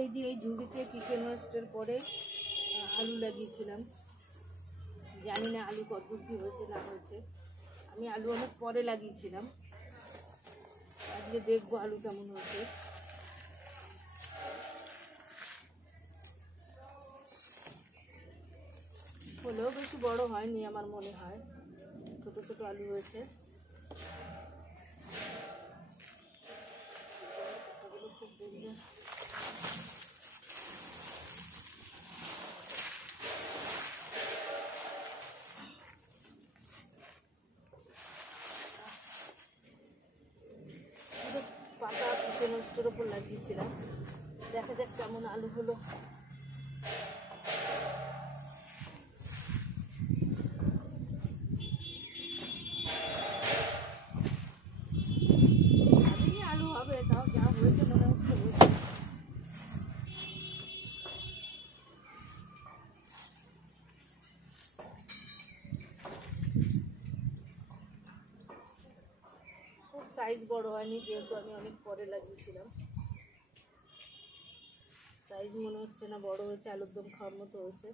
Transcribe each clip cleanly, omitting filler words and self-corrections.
এই যে এই ঝুড়িতে কিচেন ওয়েস্টের পরে আলু লাগিয়েছিলাম। জানি না আলু কতদূর কী হয়েছে না হয়েছে। আমি আলু অনেক পরে লাগিয়েছিলাম, আজকে দেখবো আলু কেমন হয়েছে। হলেও বেশি বড় হয়নি আমার মনে হয়, ছোট ছোট আলু হয়েছে। খুব সুন্দর। পাতা কিচেন ওয়েস্টের ওপর লাগিয়েছিলাম, দেখা যাক কেমন আলু হলো। আলু হবে, তাও যা হয়েছে মনে হচ্ছে হয়েছে। খুব সাইজ বড় হয়নি, যেহেতু আমি অনেক পরে লাগিয়েছিলাম। সাইজ মনে হচ্ছে না বড় হয়েছে, আলুর দম খাওয়ার মতো হয়েছে।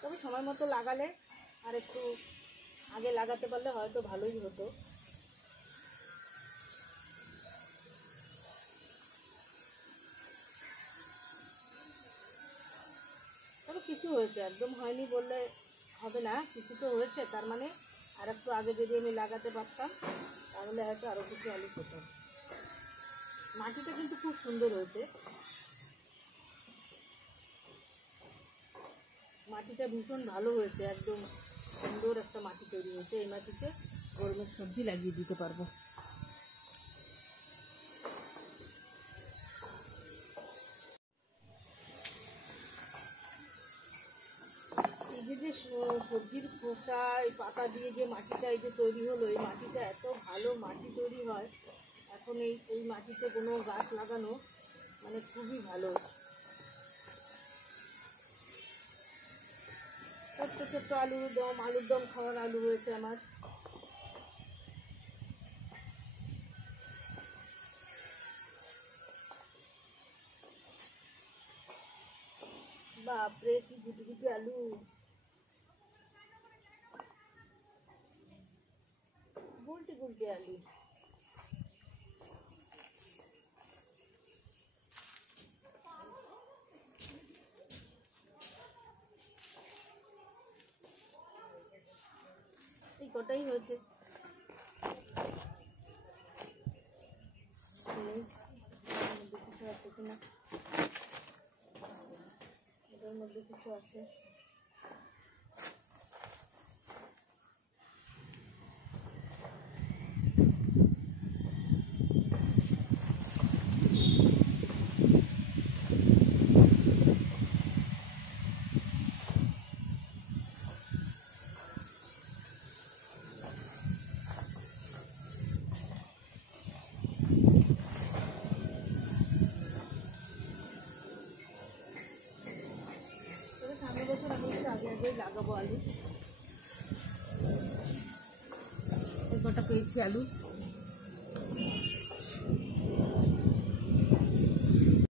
তবে সময় মতো লাগালে আর একটু আগে লাগাতে পারলে হয়তো ভালোই হতো। তবে কিছু হয়েছে, একদম হয়নি বললে হবে না, কিছু তো হয়েছে। তার মানে আর একটু আগে যদি আমি লাগাতে পারতাম তাহলে হয়তো আরও কিছু আলু পেতাম। মাটিটা কিন্তু খুব সুন্দর হয়েছে, মাটিটা ভীষণ ভালো হয়েছে, একদম সুন্দর একটা মাটি তৈরি হয়েছে। এই মাটিতে গরমের সবজি লাগিয়ে দিতে পারবো। এই যে সবজির খোসা এই পাতা দিয়ে যে মাটিটা এই যে তৈরি হলো, এই মাটিটা এত ভালো মাটি তৈরি হয়। এখন এই মাটিতে কোনো গাছ লাগানো মানে খুবই ভালো। ছোট্ট ছোট্ট আলুর দম খাওয়ার আলু হয়েছে আমার। বাপরে কি গুটি গুটি আলু, গুলটি গুলটি আলু। এই কটাই হয়েছে, কিছু আছে কিনা, এটার মধ্যে কিছু আছে। সামনের বছর আমি একটু আগে আগেই লাগাবো আলু। এই কটা পেয়েছি আলু।